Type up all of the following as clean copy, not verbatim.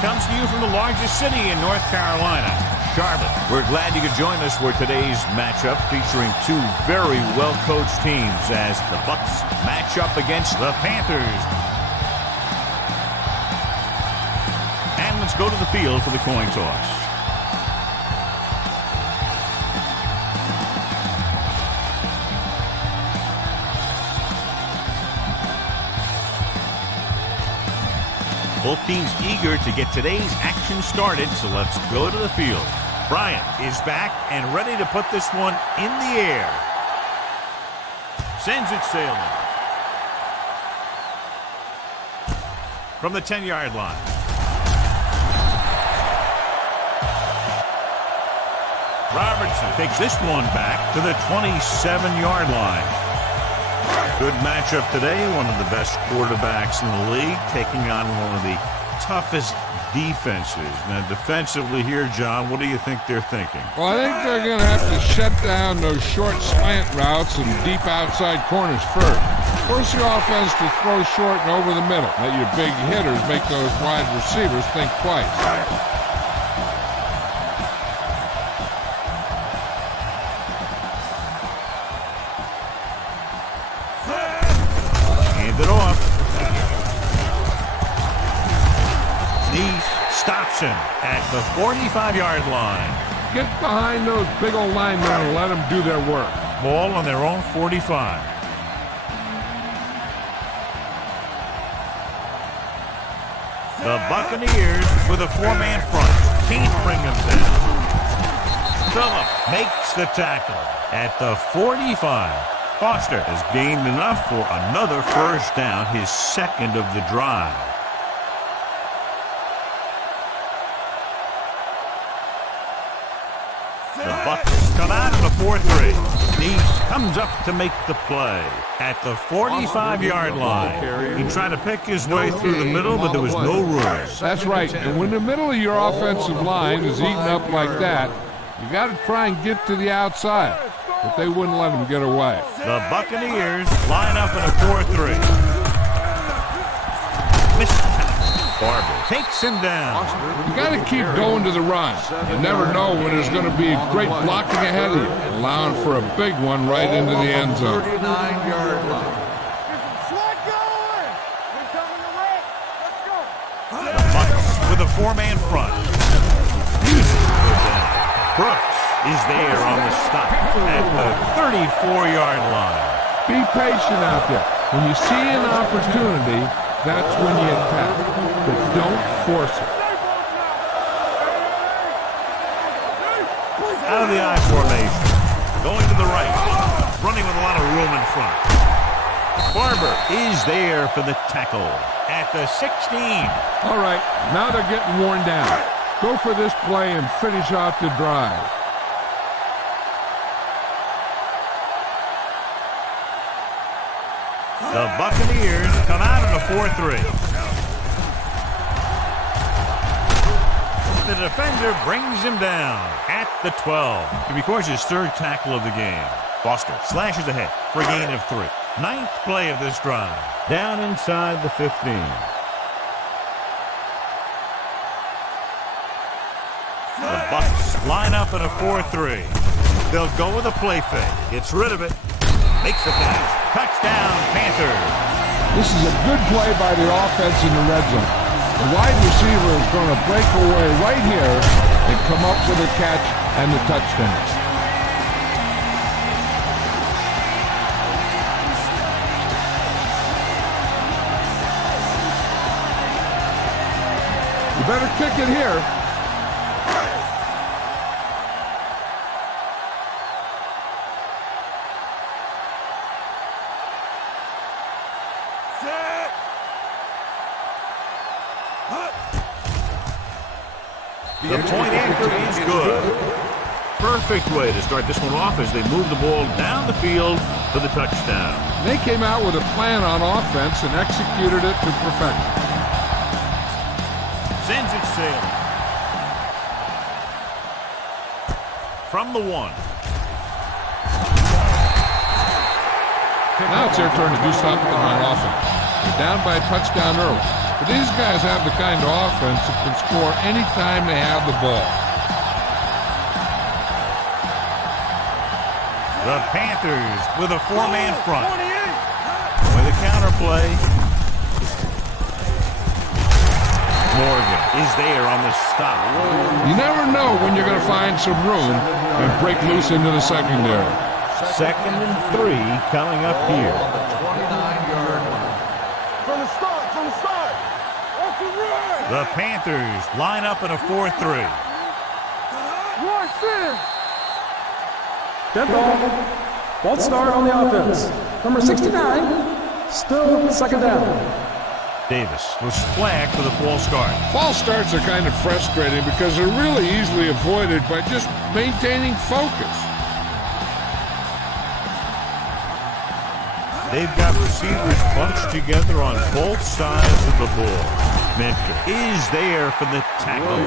comes to you from the largest city in North Carolina, Charlotte. We're glad you could join us for today's matchup featuring two very well-coached teams as the Bucs match up against the Panthers. And let's go to the field for the coin toss. Both teams eager to get today's action started, so let's go to the field. Bryant is back and ready to put this one in the air. Sends it sailing. From the 10-yard line. Robertson takes this one back to the 27-yard line. Good matchup today. One of the best quarterbacks in the league taking on one of the toughest defenses. Now, defensively here, John, what do you think they're thinking? Well, I think they're going to have to shut down those short slant routes and deep outside corners first. Force your offense to throw short and over the middle. Let your big hitters make those wide receivers think twice. Stops him at the 45-yard line. Get behind those big old linemen and let them do their work. Ball on their own 45. The Buccaneers with a four-man front. Can't bring them down. Phillip makes the tackle at the 45. Foster has gained enough for another first down, his second of the drive. The Bucs come out in the 4-3. Neese comes up to make the play at the 45-yard line. He tried to pick his way through the middle, but there was no room. That's right. And when the middle of your offensive line is eaten up like that, you got to try and get to the outside. But they wouldn't let him get away. The Buccaneers line up in a 4-3. Barber takes him down. You got to keep going to the run. You never know when there's going to be great blocking ahead of you, allowing for a big one right into the end zone. 39-yard line. The Bucs with a four-man front. Brooks is there on the stop at the 34-yard line. Be patient out there. When you see an opportunity, that's when you attack, but don't force it. Out of the I formation, going to the right, running with a lot of room in front. Barber is there for the tackle at the 16. All right, now they're getting worn down. Go for this play and finish off the drive. The Buccaneers come out in a 4-3. The defender brings him down at the 12. It records his third tackle of the game. Foster slashes ahead for a gain of 3. Ninth play of this drive. Down inside the 15. The Bucs line up in a 4-3. They'll go with a play fake. Gets rid of it. Makes the pass. Touchdown, Panthers. This is a good play by the offense in the red zone. The wide receiver is going to break away right here and come up with a catch and the touchdown. You better kick it here. The point anchor is good. Perfect way to start this one off as they move the ball down the field for the touchdown. They came out with a plan on offense and executed it to perfection. Sends it sailing. From the 1. Now it's their turn to do something on offense. They're down by a touchdown early. But these guys have the kind of offense that can score anytime they have the ball. The Panthers with a four-man front. With a counterplay. Morgan is there on the stop. You never know when you're going to find some room and break loose into the secondary. 2nd and 3 coming up here. On the 29-yard line. From the start. Off the run. The Panthers line up in a 4-3. Right there. Dead ball. False start on the offense. Number 69. Still second down. Davis was flagged for the false start. False starts are kind of frustrating because they're really easily avoided by just maintaining focus. They've got receivers bunched together on both sides of the ball. Mentor is there for the tackle.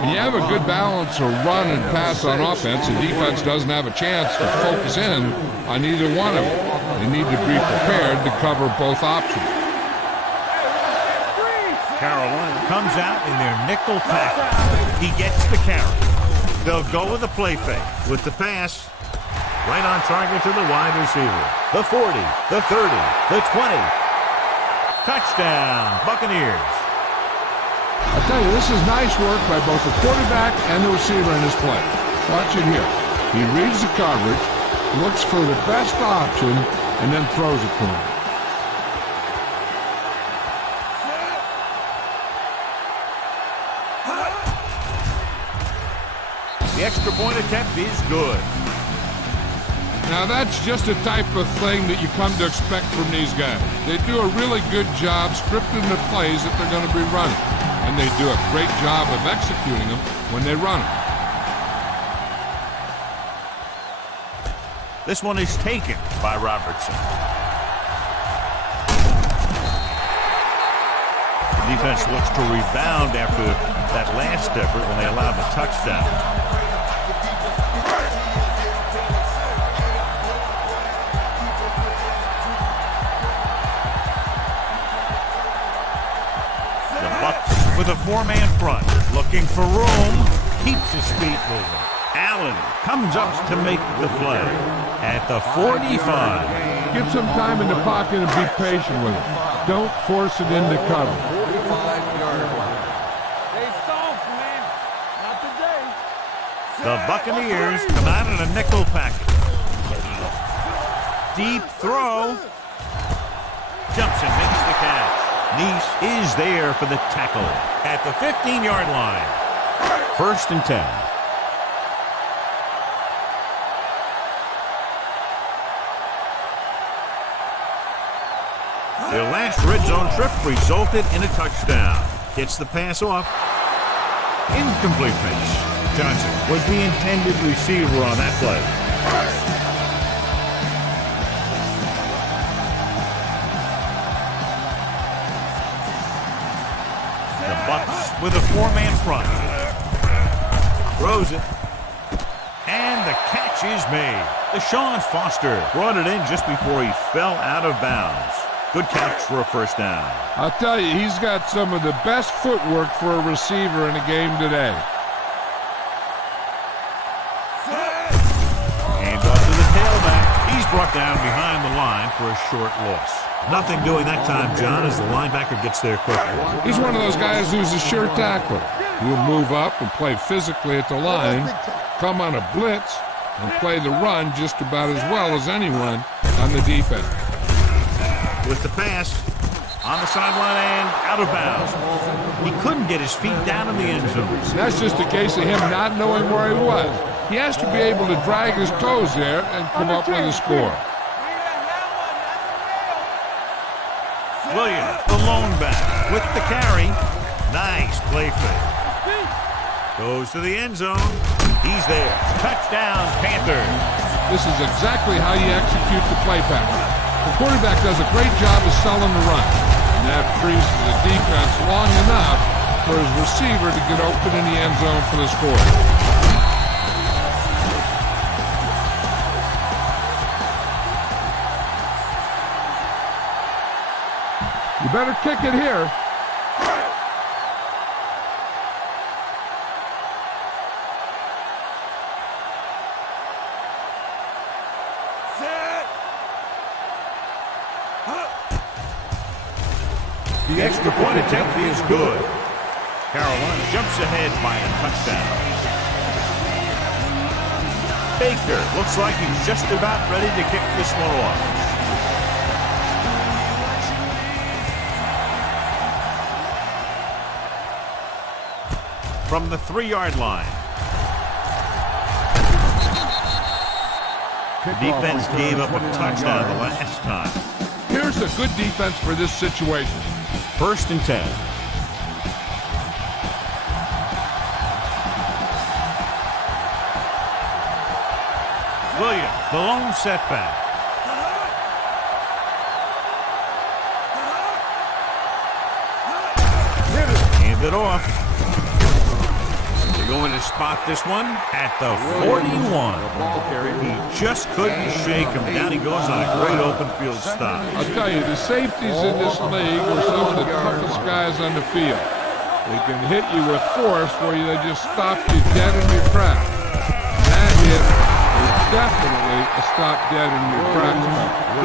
When you have a good balance of run and pass on offense, the defense doesn't have a chance to focus in on either one of them. They need to be prepared to cover both options. Carolina comes out in their nickel tackle. He gets the carry. They'll go with the play fake. With the pass, right on target to the wide receiver. The 40, the 30, the 20. Touchdown, Buccaneers. I tell you, this is nice work by both the quarterback and the receiver in this play. Watch it here. He reads the coverage, looks for the best option, and then throws it to him. The extra point attempt is good. Now that's just the type of thing that you come to expect from these guys. They do a really good job scripting the plays that they're going to be running. And they do a great job of executing them when they run them. This one is taken by Robertson. The defense looks to rebound after that last effort when they allowed the touchdown. With a four-man front, looking for room, keeps his feet moving. Allen comes up to make the play at the 45. Give some time in the pocket and be patient with it. Don't force it into cover. 45-yard line. Stay soft, man. Not today. The Buccaneers come out in a nickel package. Deep throw. Jumps and makes the catch. Nice is there for the tackle at the 15-yard line. 1st and 10. Their last red zone trip resulted in a touchdown. Gets the pass off. Incomplete pass. Johnson was the intended receiver on that play. Bucks with a four-man front. Throws it. And the catch is made. Deshaun Foster brought it in just before he fell out of bounds. Good catch for a first down. I'll tell you, he's got some of the best footwork for a receiver in a game today. Hands off to the tailback. He's brought down behind the line for a short loss. Nothing doing that time, John, as the linebacker gets there quickly. He's one of those guys who's a sure tackler. He'll move up and play physically at the line, come on a blitz, and play the run just about as well as anyone on the defense. With the pass, on the sideline and out of bounds. He couldn't get his feet down in the end zone. That's just a case of him not knowing where he was. He has to be able to drag his toes there and come up with a score. Williams, the lone back, with the carry. Nice play fake. Goes to the end zone. He's there. Touchdown, Panthers. This is exactly how you execute the play pattern. The quarterback does a great job of selling the run. And that frees the defense long enough for his receiver to get open in the end zone for the score. You better kick it here. The extra point attempt is good. Carolina jumps ahead by a touchdown. Baker looks like he's just about ready to kick this one off. From the 3-yard line. The defense gave up a touchdown the last time. Here's a good defense for this situation. 1st and 10. Williams, the lone setback. Hand it off. They're going to spot this one at the 41. He just couldn't shake him. Down he goes on a great open field stop. I'll tell you, the safeties in this league are some of the toughest guys on the field. They can hit you with force where they just stop you dead in your tracks. That hit is definitely a stop dead in your tracks.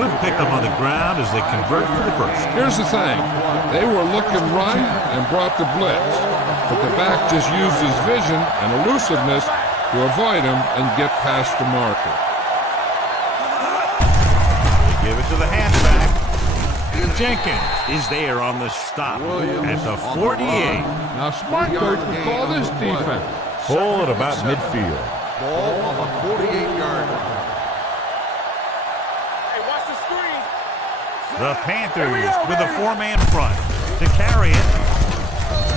Good pickup on the ground as they convert for the first. Here's the thing. They were looking right and brought the blitz. But the back just used his vision and elusiveness to avoid him and get past the marker. They give it to the halfback. Jenkins is there on the stop at the 48. Now, smart coach would call this defense. Ball at about midfield. Ball on the 48-yard line. Hey, watch the screen. The Panthers with a 4-man front to carry it.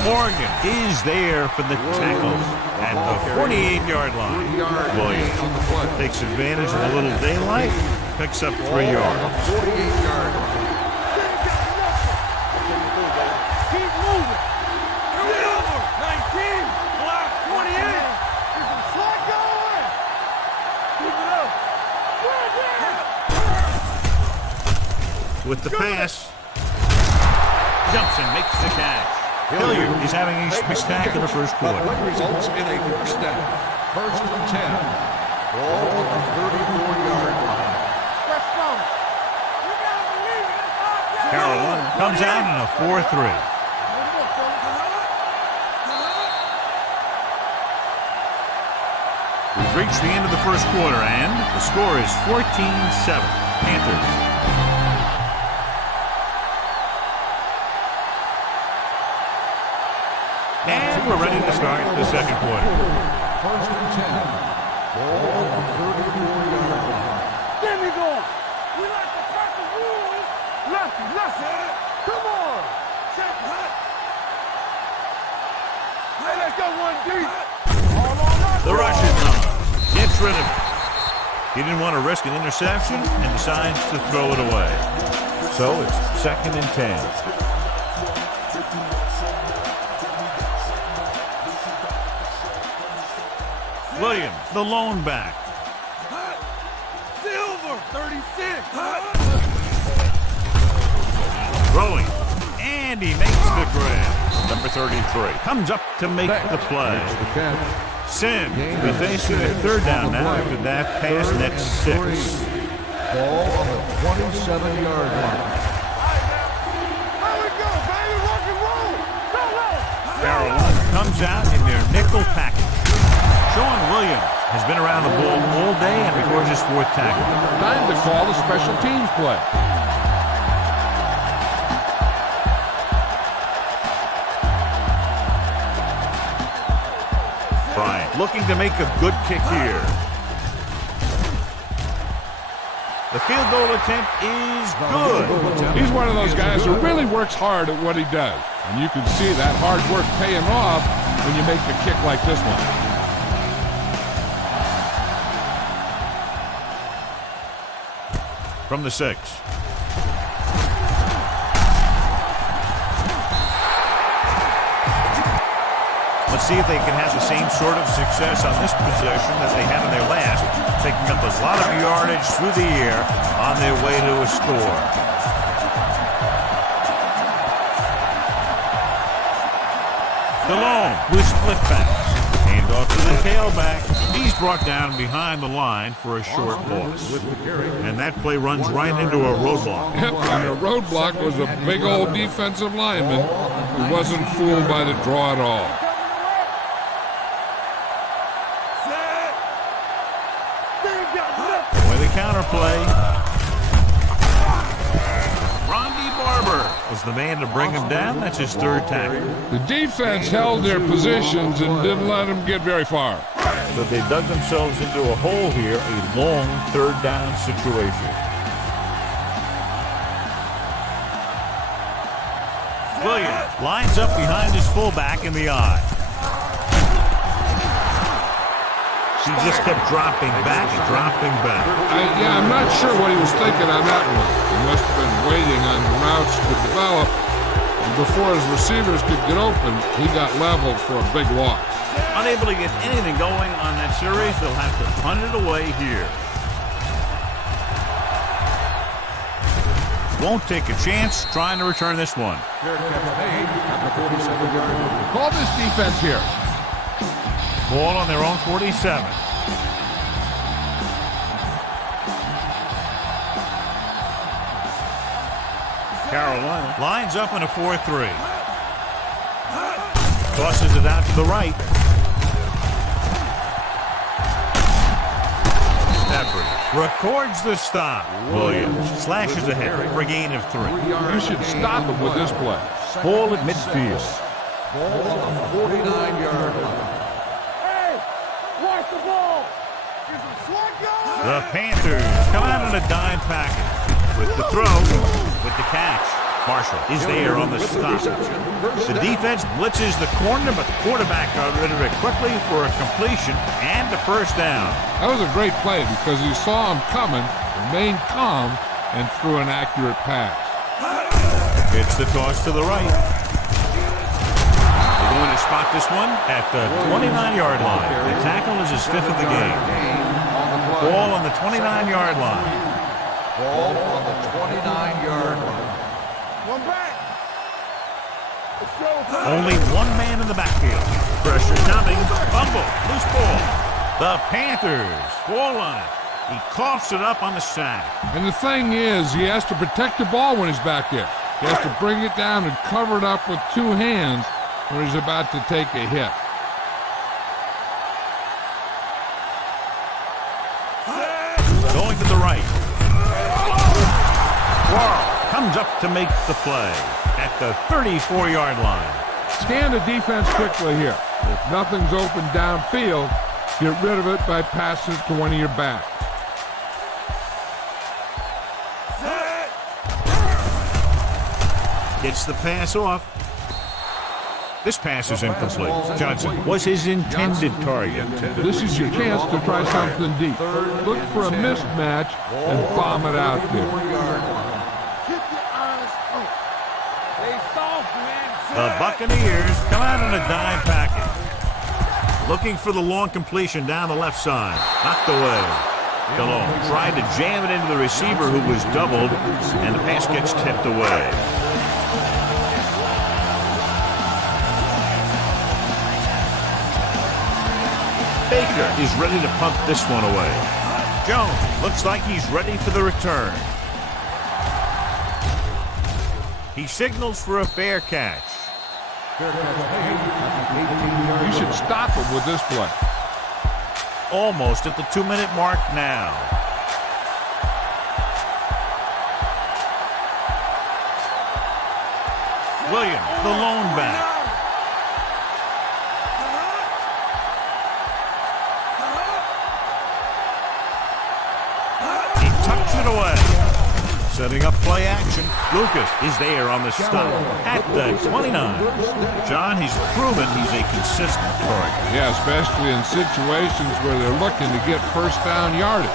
Morgan is there for the tackle at the 48-yard line. Williams takes advantage of a little daylight, picks up 3 yards. 48-yard line. Keep moving. Here we over. 19. Block 28. Slide going. Keep it up. With the pass, jumps and makes the catch. Hilliard is having a spectacular first quarter. What results in a first down. 1st and 10. Ball on the 34-yard line. Let's go. You gotta believe it. Carolina comes out in a 4-3. We've reached the end of the first quarter, and the score is 14-7. Panthers. And we're ready to start the second quarter. 1st and 10. Ball on the 34-yard line. Get me going. We like to cut the rules. Lefty. Come on. Check hut. Hey, let's go 1 deep. All on us. The rush is on. Gets rid of it. He didn't want to risk an interception and decides to throw it away. So it's 2nd and 10. Williams, the lone back. Silver, 36. Throwing. And he makes the grab. Number 33 comes up to make the play. Sim, we face a 3rd down now after that pass net 6. Ball on the 27-yard line. How we go, baby? Rock and roll. Go. Carolina comes out in their nickel package. Sean Williams has been around the ball all day and records his 4th tackle. Time to call the special teams play. Bryant looking to make a good kick here. The field goal attempt is good. He's one of those guys who really works hard at what he does. And you can see that hard work paying off when you make a kick like this one. From the 6. Let's see if they can have the same sort of success on this possession that they had in their last, taking up a lot of yardage through the air on their way to a score. DeLone with split pass. Hand off to the tailback. He's brought down behind the line for a short loss. And that play runs right into a roadblock. And the roadblock was a big old defensive lineman who wasn't fooled by the draw at all. With a counterplay. Was the man to bring him down. That's his third tackle. The defense held their positions and didn't let them get very far. But they dug themselves into a hole here, a long third down situation. Williams lines up behind his fullback in the eye. He just kept dropping back and dropping back. I'm not sure what he was thinking on that one. He must have been waiting on the routes to develop. And before his receivers could get open, he got leveled for a big loss. Unable to get anything going on that series, they'll have to punt it away here. Won't take a chance trying to return this one. Call this defense here. Ball on their own 47. Carolina lines up in a 4-3. Tosses it out to the right. Stafford records the stop. Williams slashes ahead for a gain of 3. You should stop him with this play. Ball at midfield. Ball on the 49-yard line. Watch the ball! The Panthers come out in a dime package with the throw, with the catch. Marshall is there on the stop. The defense blitzes the corner, but the quarterback got rid of it quickly for a completion and a first down. That was a great play because he saw him coming, remained calm, and threw an accurate pass. It's the toss to the right. Going to spot this one at the 29-yard line. The tackle is his 5th of the game. Ball on the 29-yard line. Ball on the 29-yard line. One back. Only one man in the backfield. Pressure coming. Fumble. Loose ball. The Panthers. Ball on it. He coughs it up on the sack. And the thing is, he has to protect the ball when he's back there. He has to bring it down and cover it up with 2 hands when he's about to take a hit. Going to the right. Comes up to make the play at the 34-yard line. Scan the defense quickly here. If nothing's open downfield, get rid of it by passing it to one of your backs. Gets the pass off. This pass is incomplete. Johnson was his intended target. This is your chance to try something deep. Look for a mismatch and bomb it out there. Keep your eyes open. They soft, man. The Buccaneers come out in a dime package. Looking for the long completion down the left side. Knocked away. Delone tried to jam it into the receiver who was doubled, and the pass gets tipped away. Baker is ready to punt this one away. Jones looks like he's ready for the return. He signals for a fair catch. You should stop him with this play. Almost at the 2-minute mark now. Williams, the lone back. Away. Setting up play action. Lucas is there on the stop at the 29. John, he's proven he's a consistent target. Yeah, especially in situations where they're looking to get first down yardage.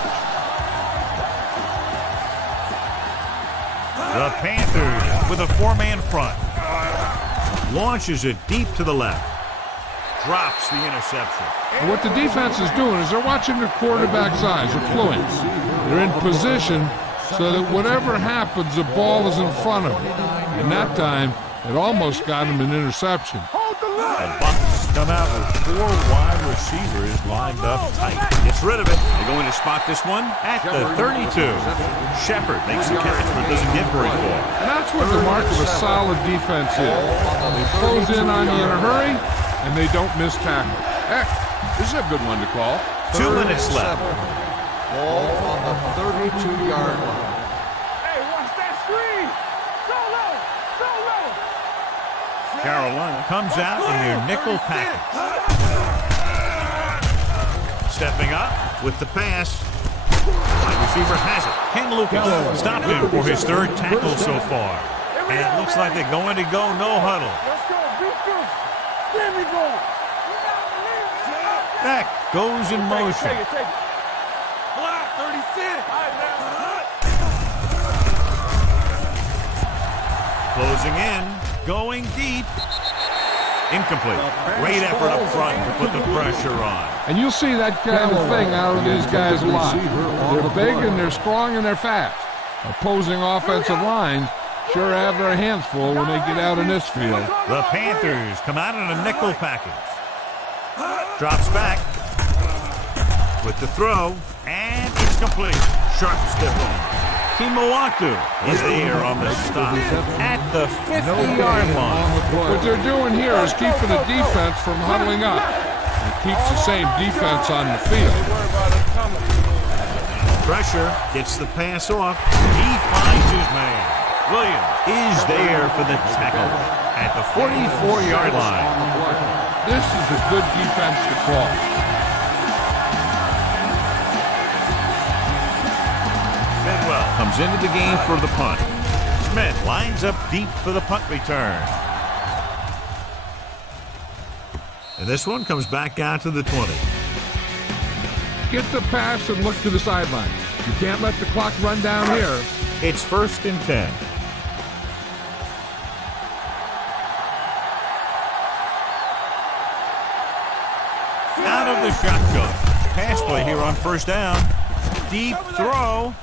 The Panthers with a 4-man front. Launches it deep to the left. Drops the interception. And what the defense is doing is they're watching their quarterback's eyes. They're fluent. They're in position so that whatever happens, the ball is in front of them. And that time, it almost got him an interception. The Bucs come out with 4 wide receivers lined up tight. Gets rid of it. They're going to spot this one at the 32. Shepard makes the catch, but doesn't get very far. And that's what the mark of a solid defense is. They close in on you in a hurry, and they don't miss tackle. Heck, this is a good one to call. 2 minutes left. Ball on the 32-yard line. Hey, watch that screen. Go low. Go low. Carolina comes out in their nickel package. Stepping up with the pass. Wide receiver has it. Ken Lucas stopped him for his 3rd tackle so far. And it looks like they're going to go no huddle. Let's go. Beat this. There we go. Back goes in motion. Take it. Block 36. All right, man. Closing in. Going deep. Incomplete. Great effort up front to put the pressure on. And you'll see that kind of thing out of these guys a lot. They're big and they're strong and they're fast. Opposing offensive lines sure have their hands full when they get out in this field. The Panthers come out in a nickel package. Drops back with the throw, and it's complete. Sharp stiff arm. Kimawatu is there on the stop at the 50-yard line. What they're doing here is keeping the defense from huddling up. It keeps the same defense on the field. Pressure gets the pass off. He finds his man. Williams is there for the tackle at the 44-yard line. This is a good defense to call. Bidwell comes into the game for the punt. Smith lines up deep for the punt return. And this one comes back out to the 20. Get the pass and look to the sideline. You can't let the clock run down here. It's 1st and 10. Out of the shotgun. Pass play here on 1st down. Deep throw.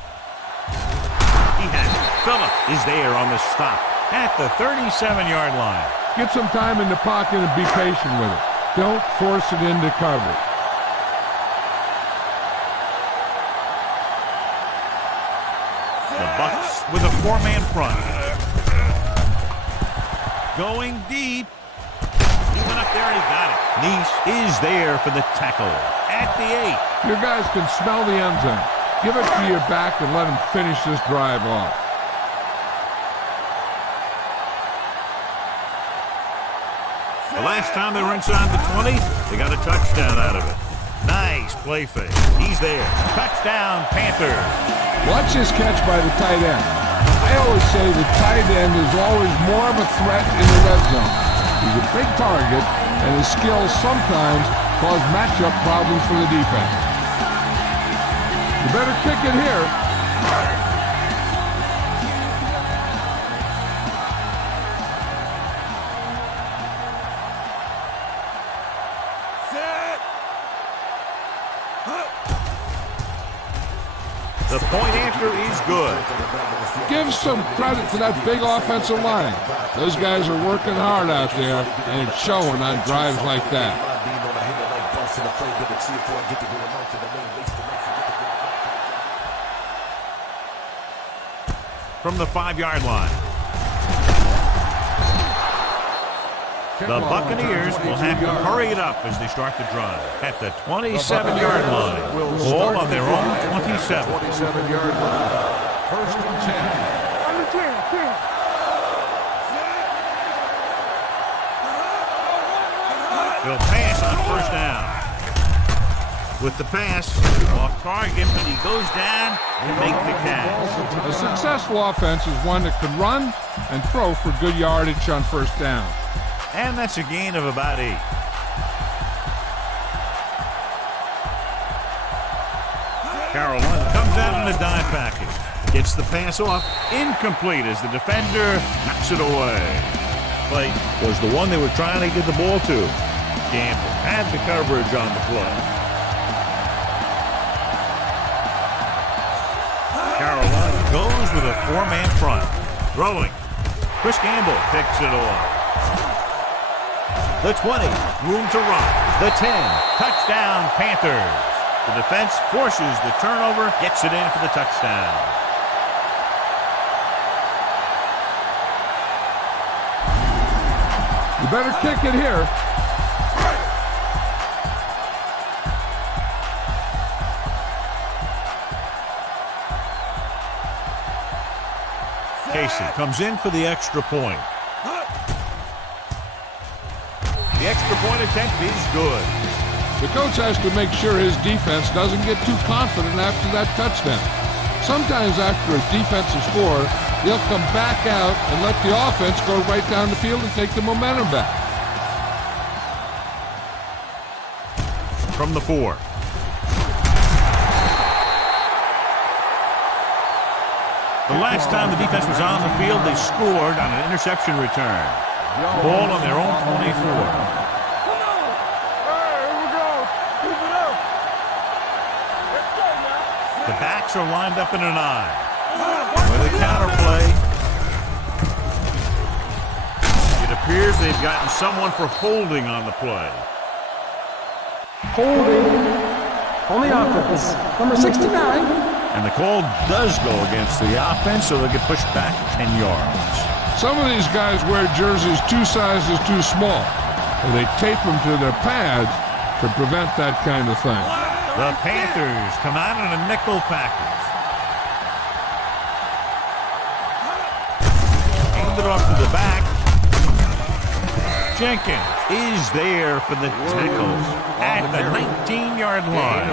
He has it. Phillip is there on the stop at the 37-yard line. Get some time in the pocket and be patient with it. Don't force it into coverage. The Bucs with a 4-man front. Going deep. He went up there and he got it. Nice is there for the tackle at the 8. Your guys can smell the end zone. Give it to your back and let them finish this drive off. The last time they were inside the 20, they got a touchdown out of it. Nice play fake. He's there. Touchdown, Panthers. Watch this catch by the tight end. I always say the tight end is always more of a threat in the red zone. He's a big target, and his skills sometimes cause matchup problems for the defense. You better kick it here. The point after is good. Give some credit to that big offensive line. Those guys are working hard out there, and it's showing on drives like that. From the 5-yard line. The Buccaneers will have to hurry it up as they start the drive at the 27-yard line. All on their own 27. 27-yard line. 1st and 10. They'll pass on 1st down. With the pass, off target, but he goes down and make the catch. A successful offense is one that can run and throw for good yardage on 1st down. And that's a gain of about 8. Carolina comes out in a dime package. Gets the pass off. Incomplete as the defender knocks it away. Play was the one they were trying to get the ball to. Campbell had the coverage on the play. Carolina goes with a 4-man front. Throwing. Chris Campbell picks it off. The 20, room to run. The 10, touchdown Panthers. The defense forces the turnover, gets it in for the touchdown. You better kick it here. Casey comes in for the extra point. The extra point attempt is good. The coach has to make sure his defense doesn't get too confident after that touchdown. Sometimes after a defensive score, they'll come back out and let the offense go right down the field and take the momentum back. From the 4. The last time the defense was on the field, they scored on an interception return. Ball on their own 24. The backs are lined up in an I. With a counterplay. It appears they've gotten someone for holding on the play. Holding on the offense. Number 69. And the call does go against the offense, so they'll get pushed back 10 yards. Some of these guys wear jerseys 2 sizes too small, and they tape them to their pads to prevent that kind of thing. The Panthers come out in a nickel package. Hand it off to the back. Jenkins is there for the tackles at the 19-yard line.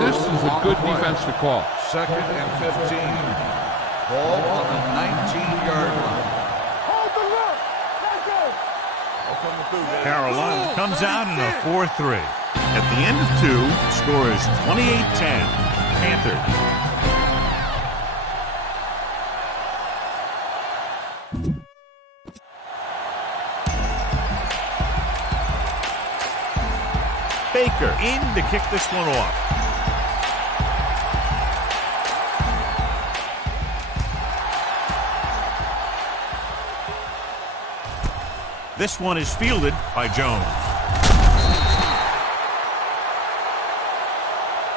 This is a good defensive call. 2nd and 15. Ball on the 19-yard line. Hold the look. Let's go. Carolina comes out in a 4-3. At the end of 2, the score is 28-10. Panthers. Baker in to kick this one off. This one is fielded by Jones.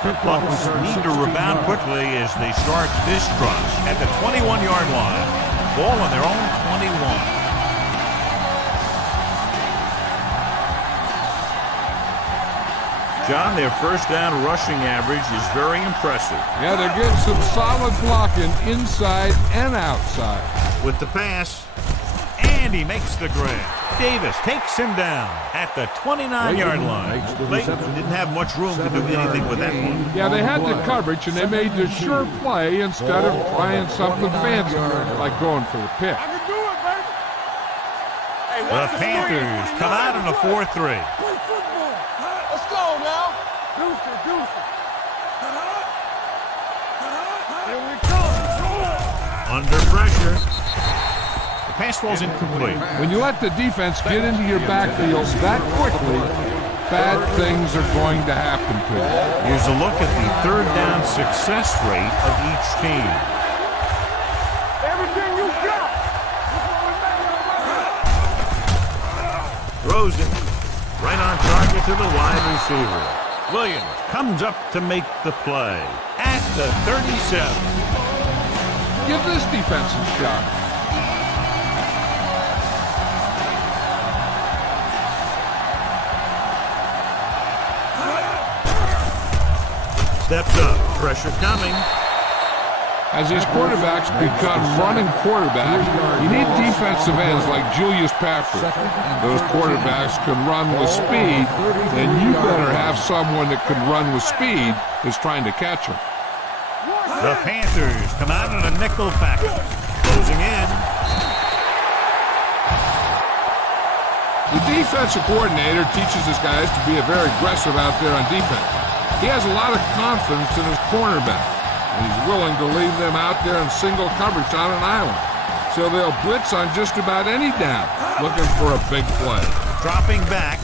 The Bucs need to rebound quickly as they start this drive at the 21-yard line. Ball on their own 21. John, their first down rushing average is very impressive. Yeah, they're getting some solid blocking inside and outside. With the pass, and he makes the grab. Davis takes him down at the 29-yard line. Layton didn't have much room to do anything with that one. Yeah, they had the coverage, and they made the sure play instead of trying something fancy, like going for the pick. I can do it, baby. Hey, The Panthers come out in a 4-3. Play football. Let's go now. Deuce it. Here we come. Under pressure. The pass falls incomplete. When you let the defense get into your backfield that quickly, bad things are going to happen to you. Here's a look at the third down success rate of each team. Everything you got. Throws it right on target to the wide receiver. Williams comes up to make the play at the 37. Give this defense a shot. Steps up, pressure coming. As these quarterbacks become running quarterbacks, you need defensive ends like Julius Pafford. Those quarterbacks can run with speed, then you better have someone that can run with speed that's trying to catch them. The Panthers come out in a nickel package. Closing in. The defensive coordinator teaches his guys to be very aggressive out there on defense. He has a lot of confidence in his cornerback, and he's willing to leave them out there in single coverage on an island. So they'll blitz on just about any down, looking for a big play. Dropping back.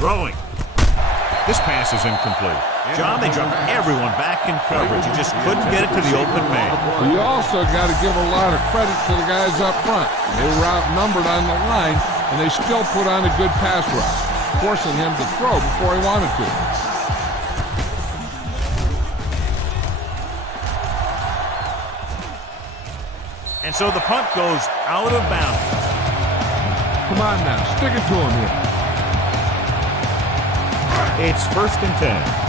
Throwing. This pass is incomplete. John, they dropped everyone back in coverage. He just couldn't get it to the open man. You also got to give a lot of credit to the guys up front. They were outnumbered on the line, and they still put on a good pass rush, forcing him to throw before he wanted to. And so the punt goes out of bounds. Come on now, stick it to him here. It's 1st and 10.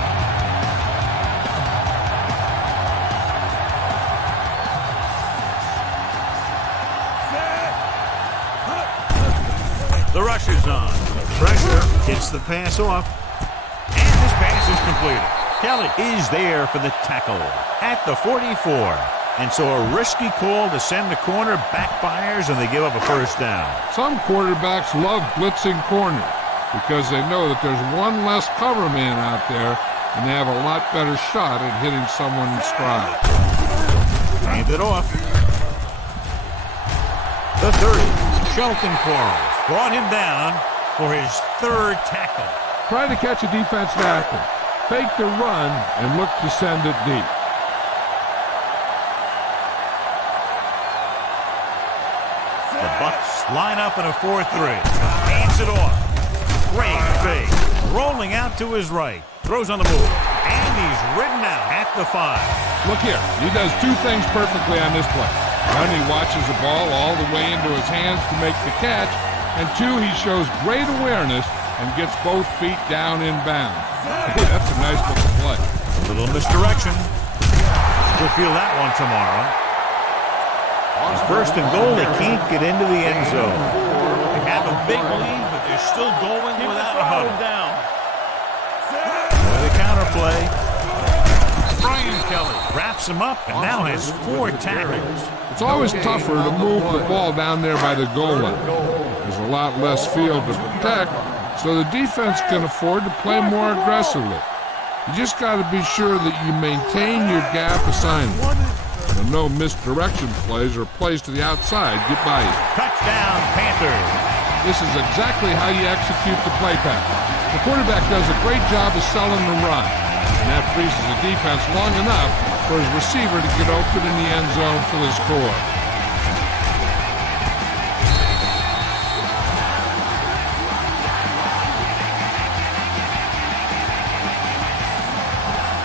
The rush is on. Pressure gets the pass off. And this pass is completed. Kelly is there for the tackle at the 44. And so a risky call to send the corner backfires, and they give up a 1st down. Some quarterbacks love blitzing corners because they know that there's one less cover man out there, and they have a lot better shot at hitting someone in stride. Hand it off. The 30. Shelton Quarles brought him down for his 3rd tackle. Try to catch a defense tackle. Fake the run and look to send it deep. The Bucs line up in a 4-3. Hands it off. Great fake. Rolling out to his right. Throws on the move. And he's ridden out at the 5. Look here. He does 2 things perfectly on this play. 1, he watches the ball all the way into his hands to make the catch. And 2, he shows great awareness and gets both feet down in bounds. That's a nice little play. A little misdirection. We'll feel that one tomorrow. It's 1st and goal. They can't get into the end zone. They have a big lead, but they're still going without a huddle. The counter play. Brian Kelly wraps him up and now has 4 tackles. It's always tougher to move the ball down there by the goal line. There's a lot less field to protect, so the defense can afford to play more aggressively. You just got to be sure that you maintain your gap assignment. And no misdirection plays or plays to the outside get by you. Touchdown, Panthers. This is exactly how you execute the play pattern. The quarterback does a great job of selling the run, and that frees the defense long enough for his receiver to get open in the end zone for the score.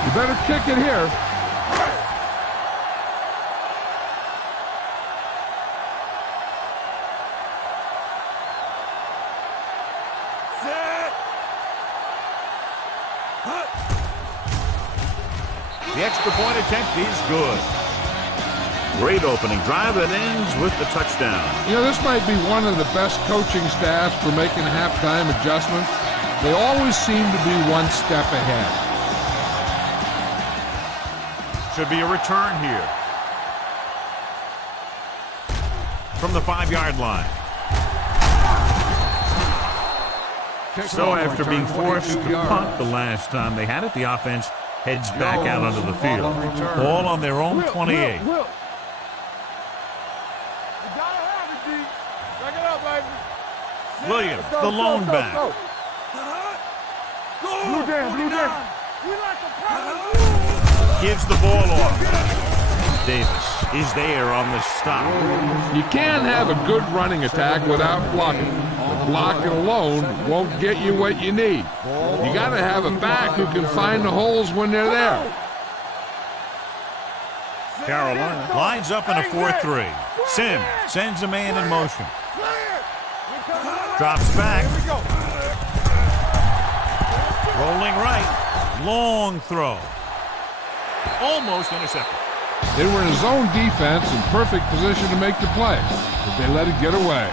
You better kick it here. The extra point attempt is good. Great opening drive that ends with the touchdown. You know, this might be one of the best coaching staffs for making halftime adjustments. They always seem to be one step ahead. Should be a return here. From the 5-yard line. So after being forced to punt the last time they had it, the offense heads back out onto the field. All on their own 28. Williams, the lone back. Blue down. Gives the ball off. Davis is there on the stop. You can't have a good running attack without blocking. The blocking alone won't get you what you need. You got to have a back who can find the holes when they're there. Carolina lines up in a 4-3. Sim sends a man in motion. Drops back. Rolling right. Long throw. Almost intercepted. They were in a zone defense in perfect position to make the play, but they let it get away.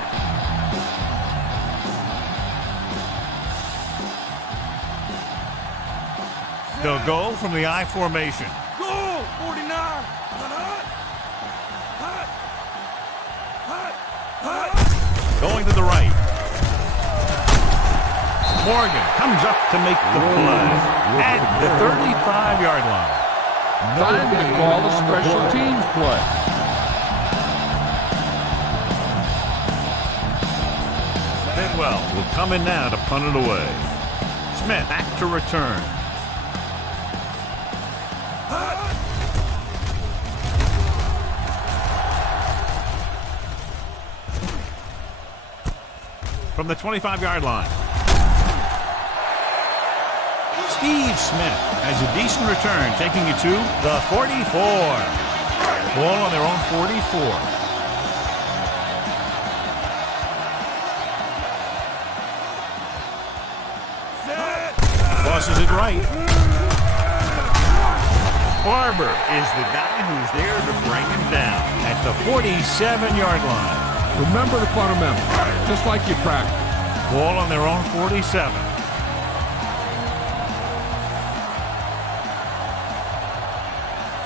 They'll go from the I formation. Go, 49. Going to the right. Morgan comes up to make the play at the 35-yard line. Time to call a special teams play. Bidwell will come in now to punt it away. Smith back to return. from the 25-yard line. Steve Smith has a decent return, taking it to the 44. Ball on their own 44. Tosses it right. Barber is the guy who's there to bring him down at the 47-yard line. Remember the fundamentals, just like you practice. Ball on their own 47.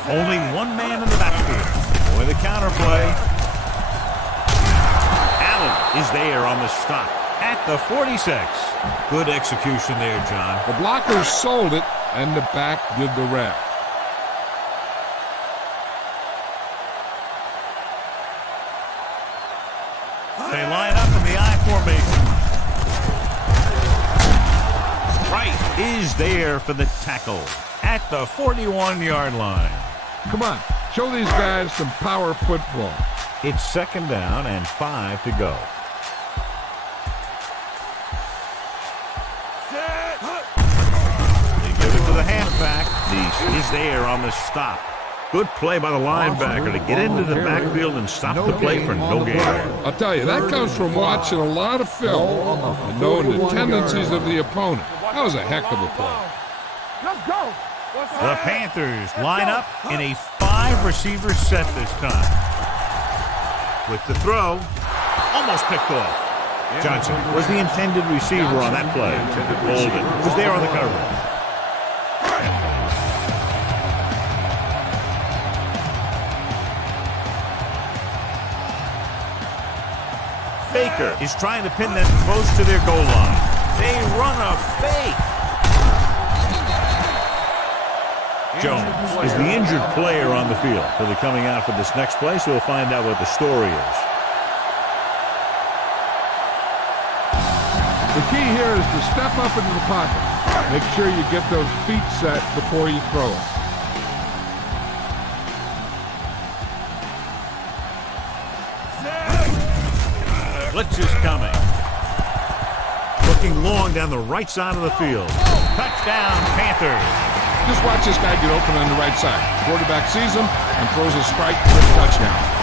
Only one man in the backfield. Boy, the counterplay. Allen is there on the stop at the 46. Good execution there, John. The blockers sold it, and the back did the rest. They line up in the I formation. Wright is there for the tackle at the 41-yard line. Come on, show these guys some power football. It's 2nd down and 5 to go. They give it to the halfback. He's there on the stop. Good play by the linebacker to get into the backfield and stop the play for no gain. I'll tell you, that comes from watching a lot of film and knowing the tendencies of the opponent. That was a heck of a play. Let's go. The Panthers line up in a 5-receiver set this time. With the throw, almost picked off. Johnson was the intended receiver on that play. Golden was there on the coverage. Baker is trying to pin them close to their goal line. They run a fake. Jones is the injured player on the field. He'll be coming out for this next play, so we'll find out what the story is. The key here is to step up into the pocket. Make sure you get those feet set before you throw it. Blitz is coming. Looking long down the right side of the field. Touchdown, Panthers. Just watch this guy get open on the right side. Quarterback sees him and throws a strike for a touchdown.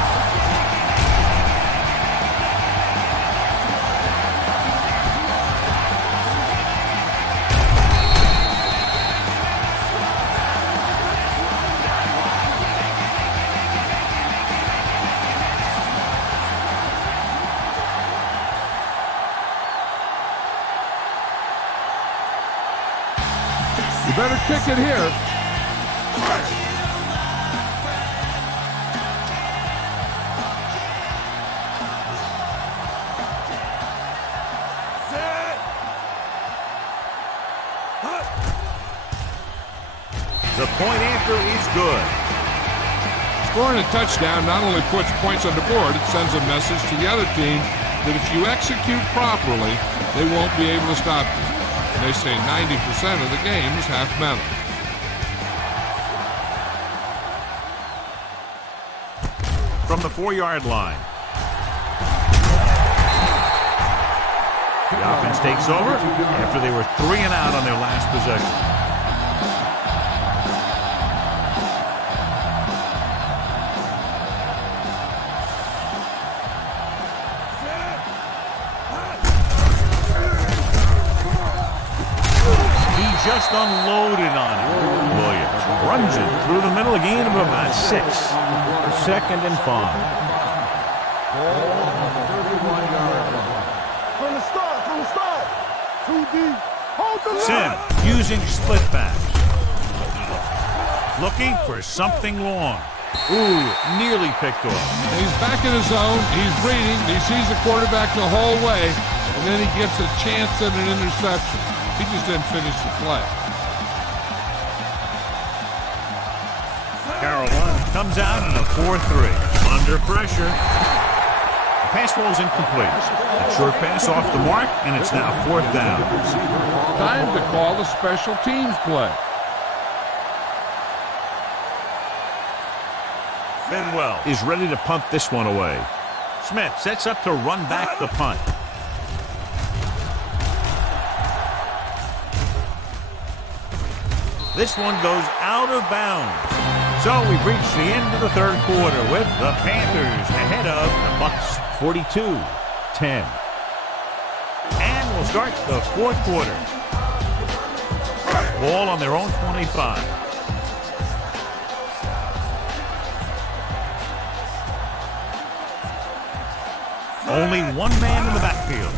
You better kick it here. The point after is good. Scoring a touchdown not only puts points on the board, it sends a message to the other team that if you execute properly, they won't be able to stop you. And they say 90% of the game is half mental. From the 4-yard line. The offense takes over after they were 3 and out on their last possession. Just unloaded on it. Williams runs it through the middle, a gain of about 6. 2nd and 5. From the start. 2 deep. Hold the Sim using split backs. Looking for something long. Ooh, nearly picked off. And he's back in his zone. He's reading. He sees the quarterback the whole way. And then he gets a chance at an interception. He just didn't finish the play. Carolina comes out in a 4-3. Under pressure. The pass ball is incomplete. A short pass off the mark, and it's now 4th down. Time to call the special teams play. Benwell is ready to punt this one away. Smith sets up to run back the punt. This one goes out of bounds. So we've reached the end of the third quarter with the Panthers ahead of the Bucs 42-10. And we'll start the fourth quarter. Ball on their own 25. Only one man in the backfield.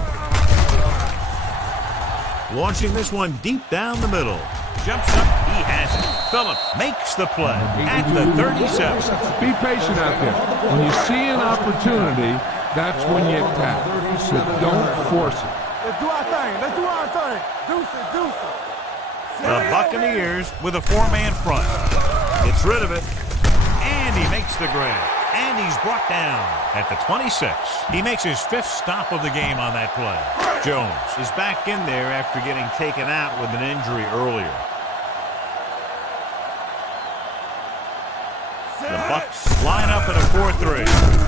Launching this one deep down the middle. Jumps up, he has it. Phillips makes the play at the 37. Be patient out there. When you see an opportunity, that's when you attack. So don't force it. Let's do our thing. Let's do our thing. Deuce it, deuce it. The Buccaneers with a four-man front. Gets rid of it, and he makes the grab. And he's brought down at the 26. He makes his fifth stop of the game on that play. Jones is back in there after getting taken out with an injury earlier. The Bucs line up in a 4-3.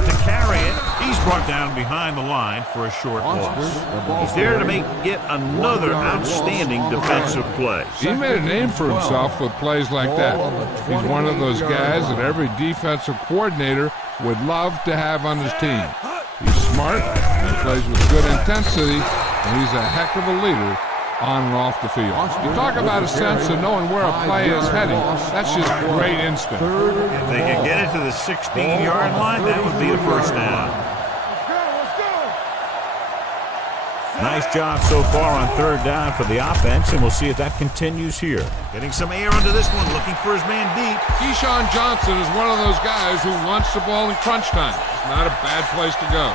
To carry it, he's brought down behind the line for a short loss. He's there to make yet another outstanding defensive play. He made a name for himself with plays like that. He's one of those guys that every defensive coordinator would love to have on his team. He's smart, he plays with good intensity, and he's a heck of a leader on and off the field. You talk about a sense of knowing where a play is heading. That's just great instinct. If they can get it to the 16-yard line, that would be a first down. Nice job so far on third down for the offense, and we'll see if that continues here. Getting some air under this one, looking for his man deep. Keyshawn Johnson is one of those guys who wants the ball in crunch time. It's not a bad place to go.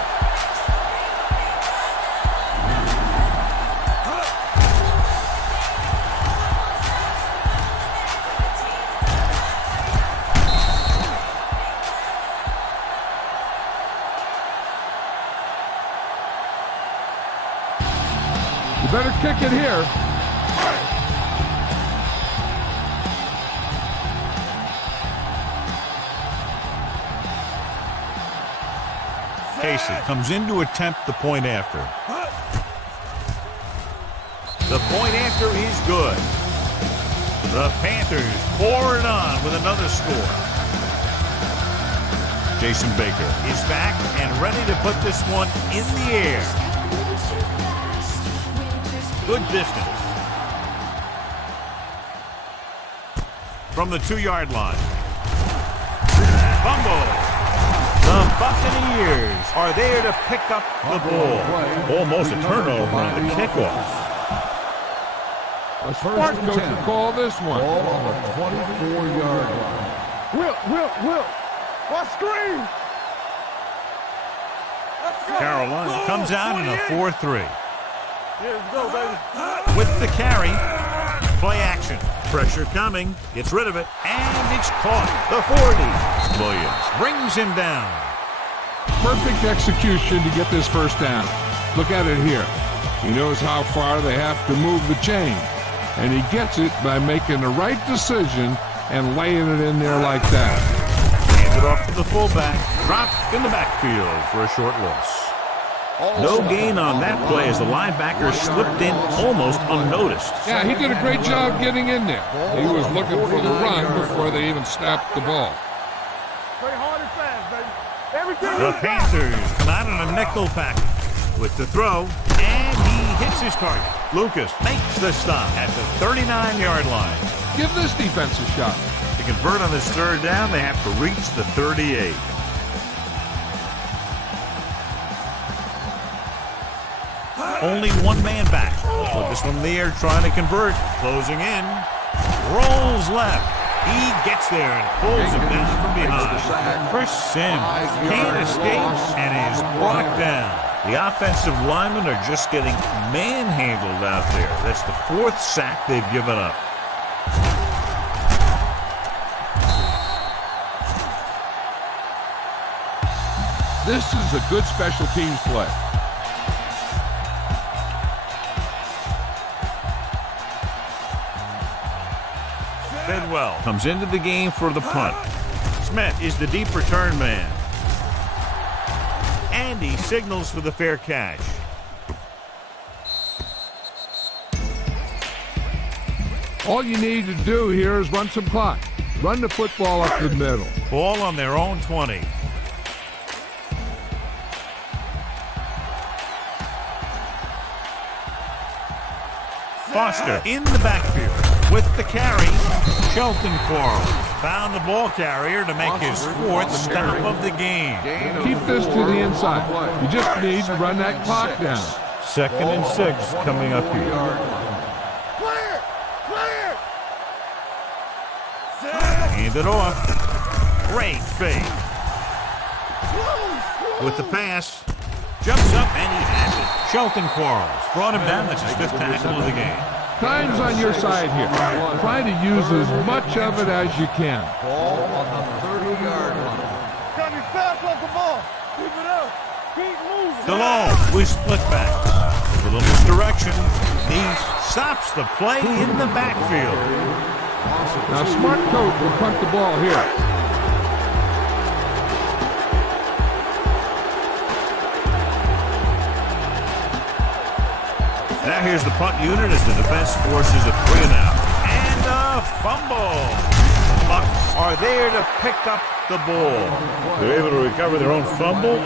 You better kick it here. Casey comes in to attempt the point after. The point after is good. The Panthers pour it on with another score. Jason Baker is back and ready to put this one in the air. Good distance. From the 2-yard line. Fumble. The Buccaneers are there to pick up the ball. Almost a turnover on the kickoff. A smart coach to call this one. Ball on the 24-yard line. Will. What screen? Carolina comes out in a 4-3. Here we go, baby. With the carry, play action. Pressure coming, gets rid of it, and it's caught. The 40. Williams brings him down. Perfect execution to get this first down. Look at it here. He knows how far they have to move the chain, and he gets it by making the right decision and laying it in there like that. Hands it off to the fullback. Dropped in the backfield for a short loss. No gain on that play as the linebacker slipped in almost unnoticed. Yeah, he did a great job getting in there. He was looking for the run before they even snapped the ball. Play hard and fast, baby. Everything The Panthers come out in a nickel package with the throw, and he hits his target. Lucas makes the stop at the 39-yard line. Give this defense a shot. To convert on this third down, they have to reach the 38. Only one man back. Put this one in the air, trying to convert. Closing in. Rolls left. He gets there and pulls him down from behind. Chris Sims can't escape and is brought down. The offensive linemen are just getting manhandled out there. That's the fourth sack they've given up. This is a good special teams play. Bedwell comes into the game for the punt. Smith is the deep return man. And he signals for the fair catch. All you need to do here is run some clock. Run the football up the middle. Ball on their own 20. Foster in the backfield with the carry. Shelton Quarles found the ball carrier to make his fourth stop of the game. Keep this to the inside. You just need to run that clock down. 2nd and 6 coming up here. Clear! Clear! Hand it off. Great fake. With the pass. Jumps up and he has it. Shelton Quarles brought him down. That's his 5th tackle of the game. Time's on your side here. Try to use as much of it as you can. Ball on the 30-yard line. Gotta be fast off the ball. Keep it up. Keep moving. DeLong with split backs. A little misdirection. He stops the play in the backfield. Now, smart coach will punt the ball here. Now here's the punt unit as the defense forces a 3 and out. And a fumble. Bucs are there to pick up the ball. They're able to recover their own fumble.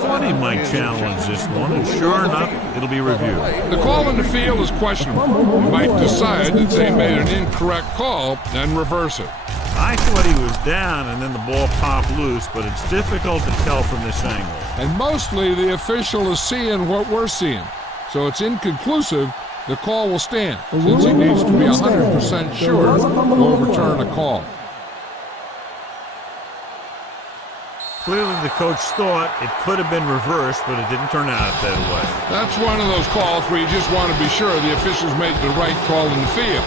Funny might challenge this one, and sure enough, it'll be reviewed. The call in the field is questionable. You might decide that they made an incorrect call and reverse it. I thought he was down and then the ball popped loose, but it's difficult to tell from this angle. And mostly the official is seeing what we're seeing. So it's inconclusive. The call will stand, since he needs to be 100% sure to overturn a call. Clearly the coach thought it could have been reversed, but it didn't turn out that way. That's one of those calls where you just want to be sure the officials made the right call in the field.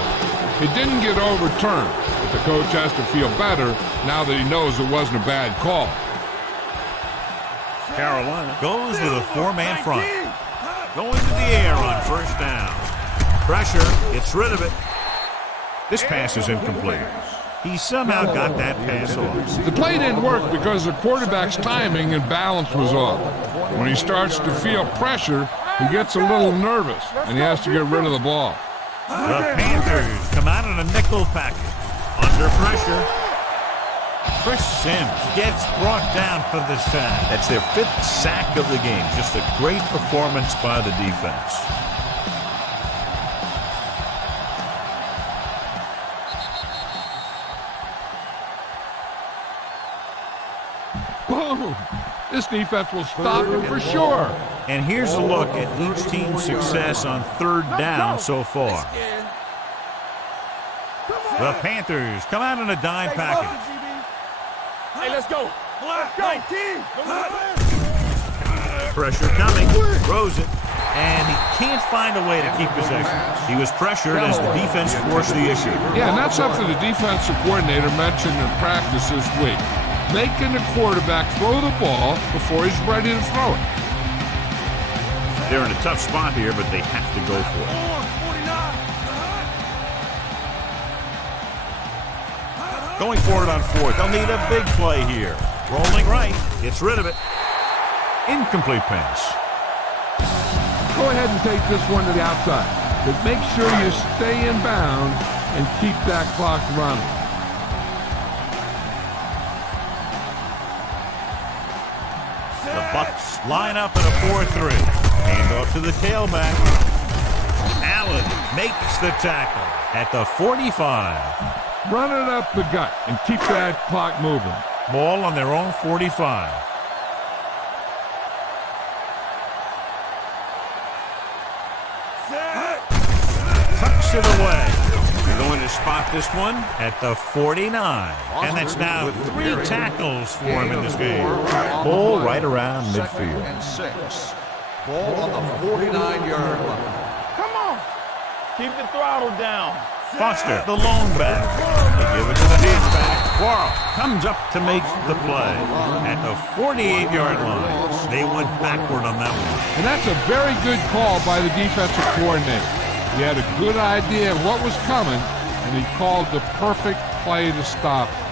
It didn't get overturned, but the coach has to feel better now that he knows it wasn't a bad call. Carolina goes with a 4-man front. Going to the air on 1st down. Pressure, gets rid of it. This pass is incomplete. He somehow got that pass off. The play didn't work because the quarterback's timing and balance was off. When he starts to feel pressure, he gets a little nervous, and he has to get rid of the ball. The Panthers come out in a nickel package. Under pressure. Chris Sims gets brought down for the sack. That's their 5th sack of the game. Just a great performance by the defense. Boom! This defense will stop it for sure. And here's a look at each team's success on 3rd down so far. The Panthers come out in a dime package. Hey, let's go. 19. Pressure coming. Throws it. And he can't find a way to keep possession. He was pressured as the defense forced the issue. Yeah, and that's something the defensive coordinator mentioned in practice this week. Making the quarterback throw the ball before he's ready to throw it. They're in a tough spot here, but they have to go for it. Going for it on 4th. They'll need a big play here. Rolling right. Gets rid of it. Incomplete pass. Go ahead and take this one to the outside. But make sure you stay in bounds and keep that clock running. The Bucs line up in a 4-3. Hand off to the tailback. Allen makes the tackle at the 45. Run it up the gut and keep that clock moving. Ball on their own 45. Tucks it away. They're going to spot this one at the 49. And that's now 3 tackles for him in this game. Ball right around midfield. 2nd and 6. Ball on the 49-yard line. Come on. Keep the throttle down. Foster, the lone back. They give it to the halfback. Quarles comes up to make the play at the 48-yard line. They went backward on that one. And that's a very good call by the defensive coordinator. He had a good idea of what was coming, and he called the perfect play to stop it.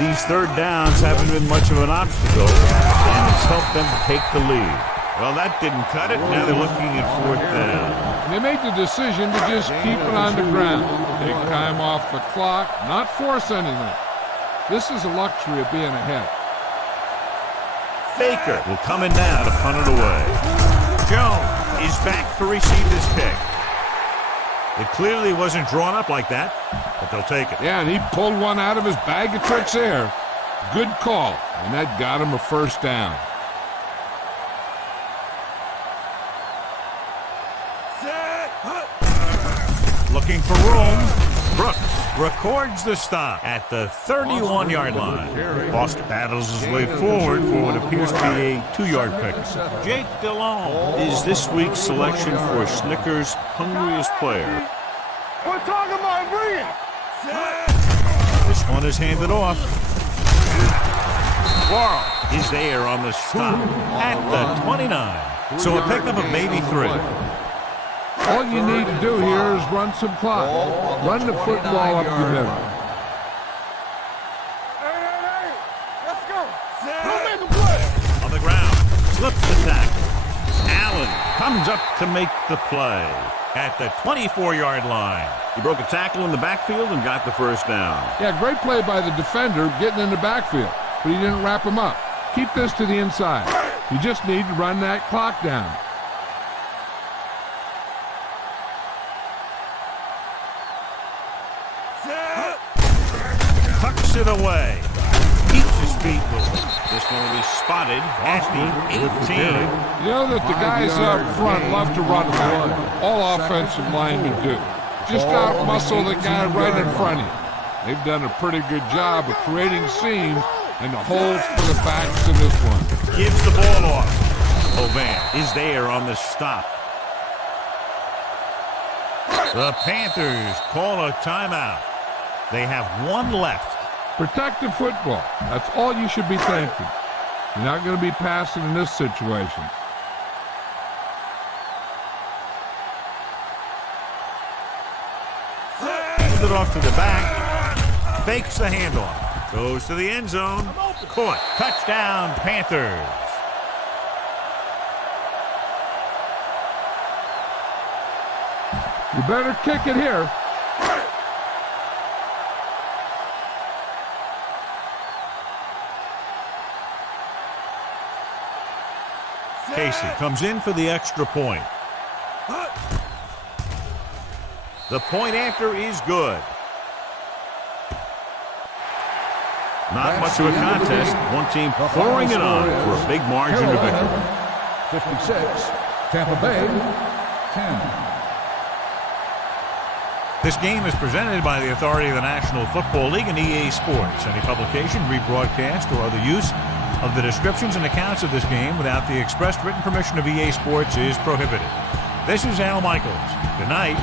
These 3rd downs haven't been much of an obstacle, and it's helped them to take the lead. Well, that didn't cut it. Now they're looking at 4th down. And they made the decision to just keep it on the ground. Take time off the clock, not force anything. This is a luxury of being ahead. Baker will come in now to punt it away. Jones is back to receive this kick. It clearly wasn't drawn up like that, but they'll take it. Yeah, and he pulled one out of his bag of tricks there. Good call, and that got him a 1st down. Looking for room. Brooks records the stop at the 31-yard line. Foster battles his way forward for what appears to be a 2-yard pick. Jake DeLong is this week's selection for Snickers' hungriest player. We're talking about bring it. This one is handed off. Quarles is there on the stop at the 29. So a pickup of maybe 3. All you need to do here is run some clock. Run the football up the middle. Hey, let's go. Who made the play? On the ground, slips the tackle. Allen comes up to make the play at the 24-yard line. He broke a tackle in the backfield and got the 1st down. Yeah, great play by the defender getting in the backfield, but he didn't wrap him up. Keep this to the inside. You just need to run that clock down. Tucks it away. Keeps his feet moving. This one will be spotted at the 18. You know that the guys up front love to run back. All offensive linemen do. Just out-muscle the guy right in front of you. They've done a pretty good job of creating seams and the holes for the backs in this one. Gives the ball off. Ovan is there on the stop. The Panthers call a timeout. They have 1 left. Protect the football. That's all you should be thinking. You're not going to be passing in this situation. Hands it off to the back. Fakes the handoff. Goes to the end zone. Caught. Touchdown, Panthers. You better kick it here. Casey comes in for the extra point. The point after is good. Not much of a contest. One team pouring it on for a big margin of victory. 56, Tampa Bay, 10. This game is presented by the authority of the National Football League and EA Sports. Any publication, rebroadcast, or other use of the descriptions and accounts of this game without the expressed written permission of EA Sports is prohibited. This is Al Michaels. Good night.